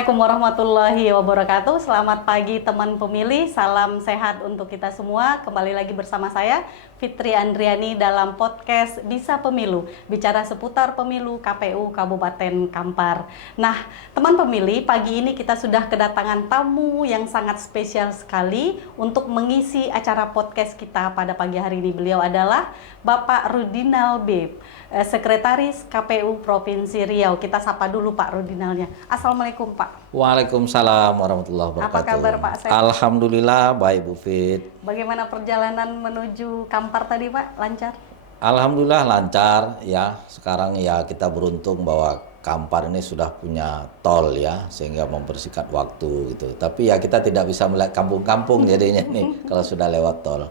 Assalamualaikum warahmatullahi wabarakatuh. Selamat pagi teman pemilih, salam sehat untuk kita semua. Kembali lagi bersama saya Fitri Andriani dalam podcast Bisa Pemilu, bicara seputar pemilu KPU Kabupaten Kampar. Nah, teman pemilih, pagi ini kita sudah kedatangan tamu yang sangat spesial sekali untuk mengisi acara podcast kita pada pagi hari ini. Beliau adalah Bapak Rudinal B, Sekretaris KPU Provinsi Riau. Kita sapa dulu Pak Rudinalnya. Assalamualaikum Pak. Waalaikumsalam warahmatullahi wabarakatuh. Apa kabar Pak? Alhamdulillah baik Bu Fit. Bagaimana perjalanan menuju Kampar tadi Pak? Lancar? Alhamdulillah lancar ya. Sekarang ya kita beruntung bahwa Kampar ini sudah punya tol ya, sehingga mempersingkat waktu gitu. Tapi ya kita tidak bisa melihat kampung-kampung jadinya nih kalau sudah lewat tol.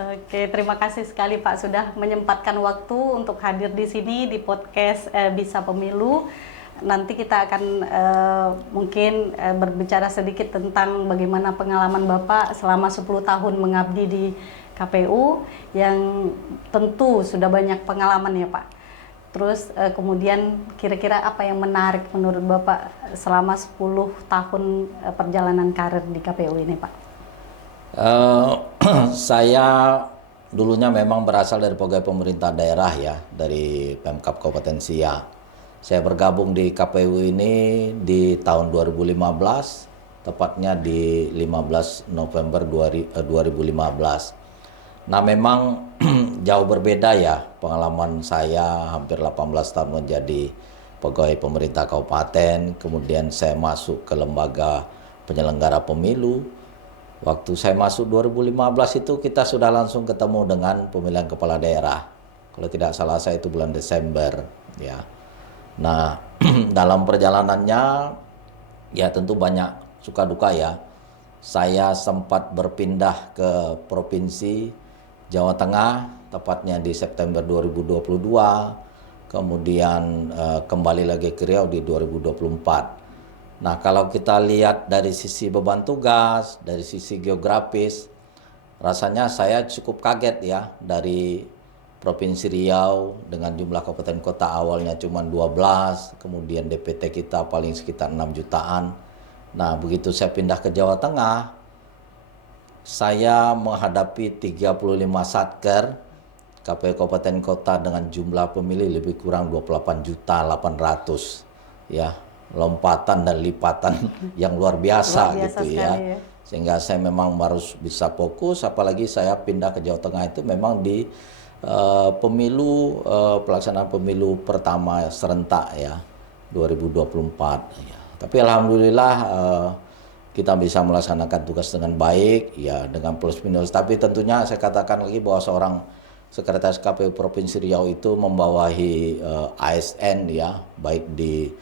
Oke, terima kasih sekali Pak sudah menyempatkan waktu untuk hadir di sini di podcast Bisa Pemilu. Nanti kita akan mungkin berbicara sedikit tentang bagaimana pengalaman Bapak selama 10 tahun mengabdi di KPU yang tentu sudah banyak pengalaman ya Pak. Terus kemudian kira-kira apa yang menarik menurut Bapak selama 10 tahun perjalanan karir di KPU ini Pak? Saya dulunya memang berasal dari pegawai pemerintah daerah ya, dari Pemkab Kabupaten Siak. Saya bergabung di KPU ini di tahun 2015, tepatnya di 15 November 2015. Nah memang jauh berbeda ya pengalaman saya hampir 18 tahun menjadi pegawai pemerintah kabupaten, kemudian saya masuk ke lembaga penyelenggara pemilu. Waktu saya masuk 2015 itu kita sudah langsung ketemu dengan pemilihan kepala daerah. Kalau tidak salah saya itu bulan Desember ya. Nah, dalam perjalanannya ya tentu banyak suka duka ya. Saya sempat berpindah ke Provinsi Jawa Tengah, tepatnya di September 2022. Kemudian kembali lagi ke Riau di 2024. Nah, kalau kita lihat dari sisi beban tugas, dari sisi geografis, rasanya saya cukup kaget ya dari Provinsi Riau dengan jumlah kabupaten kota awalnya cuma 12, kemudian DPT kita paling sekitar 6 jutaan. Nah, begitu saya pindah ke Jawa Tengah, saya menghadapi 35 satker KPU kabupaten kota dengan jumlah pemilih lebih kurang 28.800.000 ya. Lompatan dan lipatan yang luar biasa gitu ya. Sehingga saya memang harus bisa fokus, apalagi saya pindah ke Jawa Tengah itu memang di pelaksanaan pemilu pertama serentak ya 2024 ya. Tapi alhamdulillah kita bisa melaksanakan tugas dengan baik ya, dengan plus minus. Tapi tentunya saya katakan lagi bahwa seorang sekretaris KPU Provinsi Riau itu membawahi ASN ya, baik di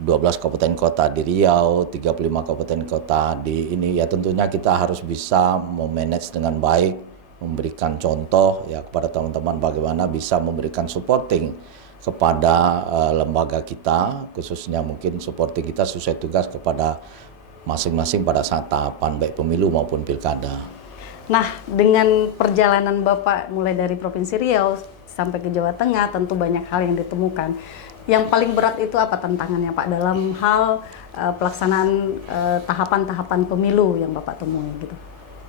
12 kabupaten kota di Riau, 35 kabupaten kota di ini ya, tentunya kita harus bisa memanage dengan baik, memberikan contoh ya kepada teman-teman bagaimana bisa memberikan supporting kepada lembaga kita, khususnya mungkin supporting kita sesuai tugas kepada masing-masing pada saat tahapan baik pemilu maupun pilkada. Nah, dengan perjalanan Bapak mulai dari Provinsi Riau sampai ke Jawa Tengah tentu banyak hal yang ditemukan. Yang paling berat itu apa tantangannya Pak dalam hal pelaksanaan tahapan-tahapan pemilu yang Bapak temui gitu?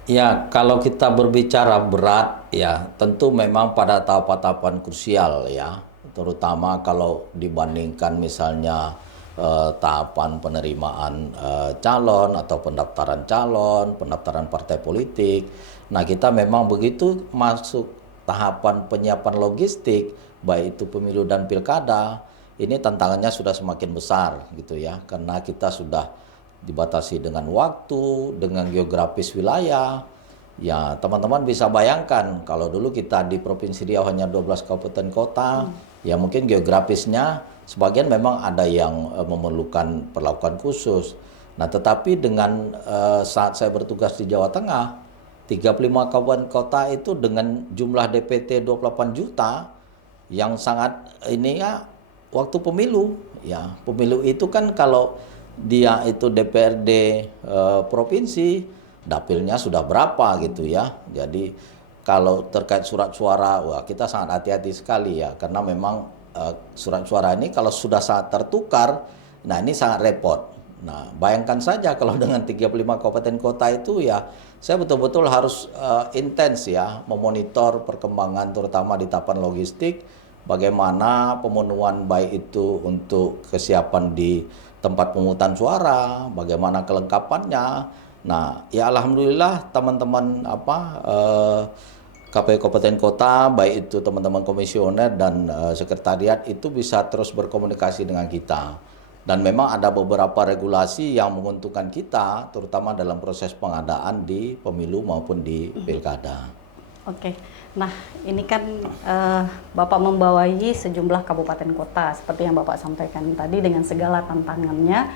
Ya, kalau kita berbicara berat ya, tentu memang pada tahapan-tahapan krusial ya, terutama kalau dibandingkan misalnya tahapan penerimaan calon atau pendaftaran calon, pendaftaran partai politik. Nah, kita memang begitu masuk tahapan penyiapan logistik, baik itu pemilu dan pilkada, ini tantangannya sudah semakin besar gitu ya, karena kita sudah dibatasi dengan waktu, dengan geografis wilayah. Ya, teman-teman bisa bayangkan kalau dulu kita di Provinsi Riau hanya 12 kabupaten kota, ya mungkin geografisnya sebagian memang ada yang memerlukan perlakuan khusus. Nah, tetapi dengan saat saya bertugas di Jawa Tengah, 35 kabupaten kota itu dengan jumlah DPT 28 juta yang sangat ini ya, waktu pemilu ya, pemilu itu kan kalau dia itu DPRD provinsi, dapilnya sudah berapa gitu ya. Jadi kalau terkait surat suara, wah kita sangat hati-hati sekali ya, karena memang surat suara ini kalau sudah sangat tertukar, nah ini sangat repot. Nah, bayangkan saja kalau dengan 35 kabupaten kota itu ya, saya betul-betul harus intens ya memonitor perkembangan terutama di tahapan logistik, bagaimana pemenuhan baik itu untuk kesiapan di tempat pemungutan suara, bagaimana kelengkapannya. Nah, ya alhamdulillah teman-teman KPU Kabupaten Kota, baik itu teman-teman komisioner dan sekretariat itu bisa terus berkomunikasi dengan kita. Dan memang ada beberapa regulasi yang menguntungkan kita, terutama dalam proses pengadaan di pemilu maupun di pilkada. Oke, nah ini kan Bapak membawahi sejumlah kabupaten kota seperti yang Bapak sampaikan tadi dengan segala tantangannya.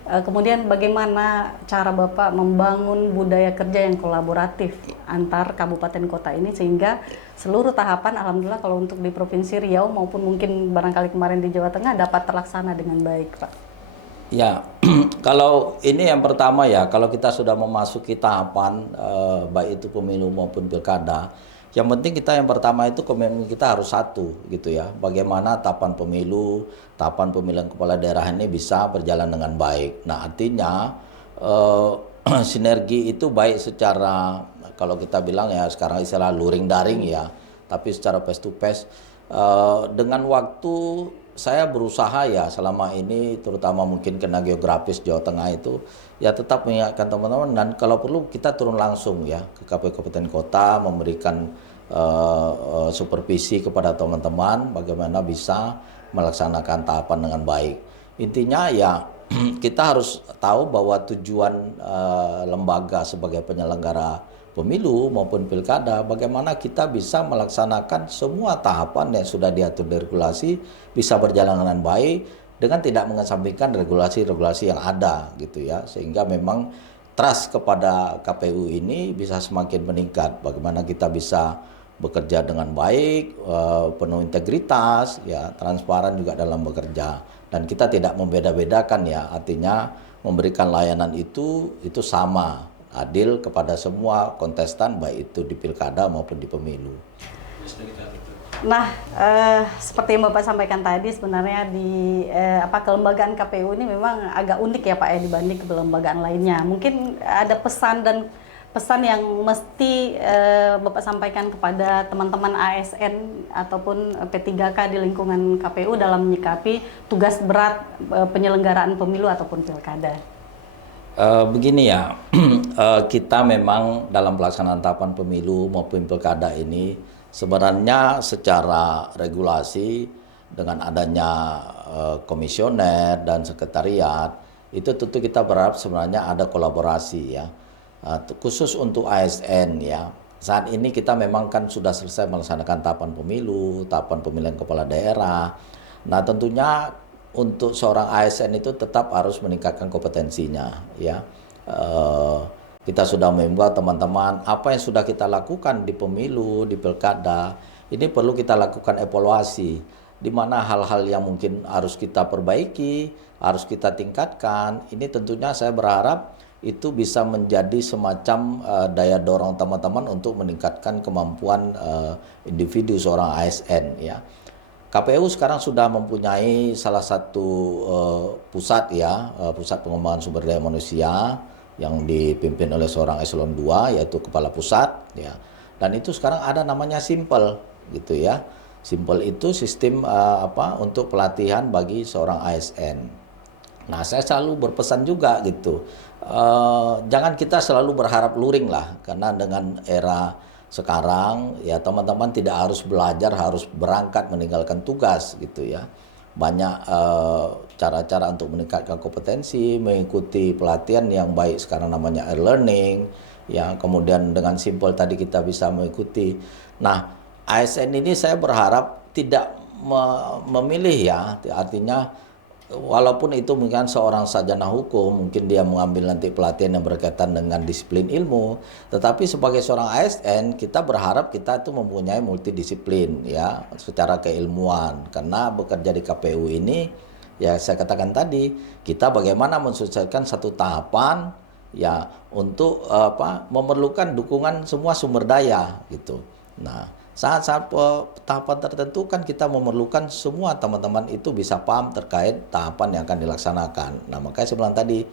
Kemudian bagaimana cara Bapak membangun budaya kerja yang kolaboratif antar kabupaten kota ini sehingga seluruh tahapan alhamdulillah kalau untuk di Provinsi Riau maupun mungkin barangkali kemarin di Jawa Tengah dapat terlaksana dengan baik, Pak. Ya, kalau ini yang pertama ya, kalau kita sudah memasuki tahapan baik itu pemilu maupun pilkada, yang penting kita yang pertama itu komitmen kita harus satu gitu ya. Bagaimana tahapan pemilu, tahapan pemilihan kepala daerah ini bisa berjalan dengan baik. Nah, artinya sinergi itu baik secara kalau kita bilang ya sekarang istilah luring daring ya, tapi secara face to face dengan waktu saya berusaha ya selama ini terutama mungkin kena geografis Jawa Tengah itu ya tetap mengingatkan teman-teman dan kalau perlu kita turun langsung ya ke KPU Kabupaten Kota memberikan supervisi kepada teman-teman bagaimana bisa melaksanakan tahapan dengan baik. Intinya ya kita harus tahu bahwa tujuan lembaga sebagai penyelenggara pemilu maupun pilkada, bagaimana kita bisa melaksanakan semua tahapan yang sudah diatur di regulasi bisa berjalan dengan baik dengan tidak mengesampingkan regulasi-regulasi yang ada gitu ya, sehingga memang trust kepada KPU ini bisa semakin meningkat. Bagaimana kita bisa bekerja dengan baik, penuh integritas, ya transparan juga dalam bekerja, dan kita tidak membeda-bedakan ya, artinya memberikan layanan itu sama adil kepada semua kontestan baik itu di pilkada maupun di pemilu. Nah, seperti yang Bapak sampaikan tadi sebenarnya di kelembagaan KPU ini memang agak unik ya Pak ya dibanding kelembagaan lainnya. Mungkin ada pesan yang mesti Bapak sampaikan kepada teman-teman ASN ataupun P3K di lingkungan KPU dalam menyikapi tugas berat penyelenggaraan pemilu ataupun pilkada. Begini ya, kita memang dalam pelaksanaan tahapan pemilu maupun pilkada ini sebenarnya secara regulasi dengan adanya komisioner dan sekretariat itu tentu kita berharap sebenarnya ada kolaborasi ya, khusus untuk ASN ya. Saat ini kita memang kan sudah selesai melaksanakan tahapan pemilu, tahapan pemilihan kepala daerah. Nah tentunya untuk seorang ASN itu tetap harus meningkatkan kompetensinya ya. Kita sudah membuat teman-teman apa yang sudah kita lakukan di pemilu, di pilkada, ini perlu kita lakukan evaluasi di mana hal-hal yang mungkin harus kita perbaiki, harus kita tingkatkan. Ini tentunya saya berharap itu bisa menjadi semacam daya dorong teman-teman untuk meningkatkan kemampuan individu seorang ASN ya. KPU sekarang sudah mempunyai salah satu pusat ya, pusat pengembangan sumber daya manusia yang dipimpin oleh seorang eselon 2 yaitu kepala pusat ya. Dan itu sekarang ada namanya Simple gitu ya. Simple itu sistem untuk pelatihan bagi seorang ASN. Nah, saya selalu berpesan juga gitu. Jangan kita selalu berharap luring lah karena dengan era sekarang ya teman-teman tidak harus belajar, harus berangkat meninggalkan tugas gitu ya. Banyak cara-cara untuk meningkatkan kompetensi, mengikuti pelatihan yang baik sekarang namanya e-learning ya, kemudian dengan Simple tadi kita bisa mengikuti. Nah, ASN ini saya berharap tidak memilih ya, artinya walaupun itu mungkin seorang sarjana hukum, mungkin dia mengambil nanti pelatihan yang berkaitan dengan disiplin ilmu, tetapi sebagai seorang ASN kita berharap kita itu mempunyai multidisiplin ya secara keilmuan, karena bekerja di KPU ini ya saya katakan tadi kita bagaimana mensukseskan satu tahapan ya untuk memerlukan dukungan semua sumber daya gitu. Nah, saat-saat tahapan tertentu kan kita memerlukan semua teman-teman itu bisa paham terkait tahapan yang akan dilaksanakan. Nah, makanya saya bilang tadi,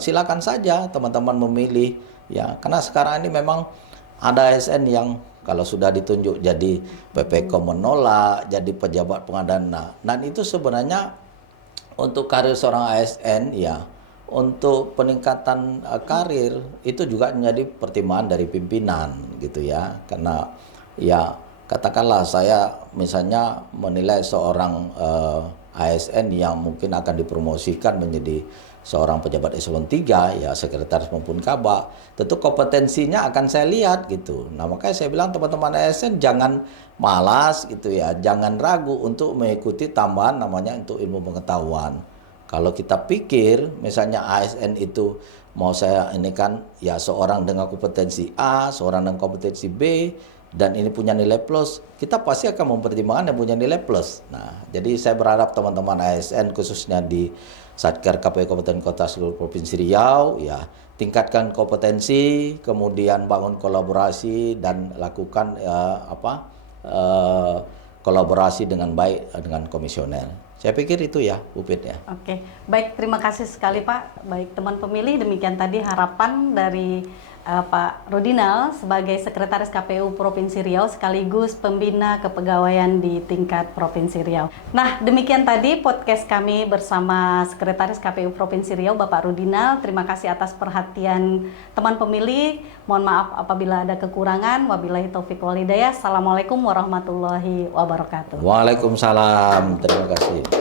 silakan saja teman-teman memilih ya, karena sekarang ini memang ada ASN yang kalau sudah ditunjuk jadi PPK menolak, jadi pejabat pengadaan. Nah, dan itu sebenarnya untuk karir seorang ASN ya, untuk peningkatan karir itu juga menjadi pertimbangan dari pimpinan gitu ya. Karena ya katakanlah saya misalnya menilai seorang ASN yang mungkin akan dipromosikan menjadi seorang pejabat eselon 3 ya, sekretaris maupun kabak, tentu kompetensinya akan saya lihat gitu. Nah, makanya saya bilang teman-teman ASN jangan malas gitu ya, jangan ragu untuk mengikuti tambahan namanya untuk ilmu pengetahuan. Kalau kita pikir misalnya ASN itu mau saya ini kan ya seorang dengan kompetensi A, seorang dengan kompetensi B, dan ini punya nilai plus, kita pasti akan mempertimbangkan yang punya nilai plus. Nah, jadi saya berharap teman-teman ASN khususnya di Satker KPU Kabupaten Kota seluruh Provinsi Riau ya, tingkatkan kompetensi, kemudian bangun kolaborasi dan lakukan kolaborasi dengan baik dengan komisioner. Saya pikir itu ya, Upit ya. Oke, baik, terima kasih sekali Pak. Baik teman pemilih, demikian tadi harapan dari Pak Rudinal sebagai Sekretaris KPU Provinsi Riau sekaligus pembina kepegawaian di tingkat Provinsi Riau. Nah, demikian tadi podcast kami bersama Sekretaris KPU Provinsi Riau Bapak Rudinal. Terima kasih atas perhatian teman pemilih. Mohon maaf apabila ada kekurangan. Wabillahi taufiq wal hidayah. Assalamualaikum warahmatullahi wabarakatuh. Waalaikumsalam. Terima kasih.